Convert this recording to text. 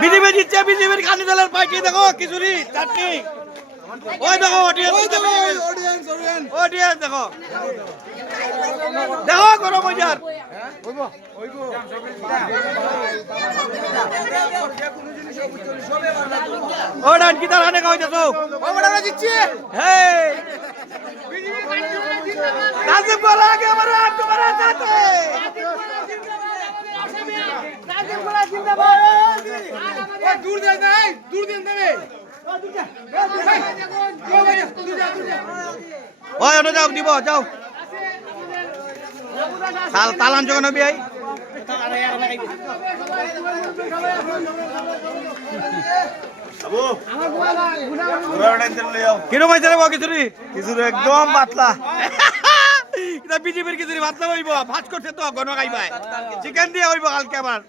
BJP জিতছে, বিজেপির কানি দলের পার্টি দেখো খিচুড়ি চাটনি। ওই দেখো অডিয়েন্স দেখো দেখো গরম বাজার ও ডান কি তার হানে কইতেছ ও বড় জিতছে হে কাজে বলা আগে আমার আট তোমার সাথে কাজে বলা জিন্দাবাদ ও দূর দে নাই দূর দেন দেবে ওই ওটা যাও দিব যাও তালান যখন নবী আই কিরম হয়েছে রে খিচুড়ি খিচুড়ি একদম পাতলা এটা বিজেপির খিচুড়ি পাতলা হইব ভাজ করছে তো ঘন খাইবাই চিকেন দিয়ে হইব কালকে আবার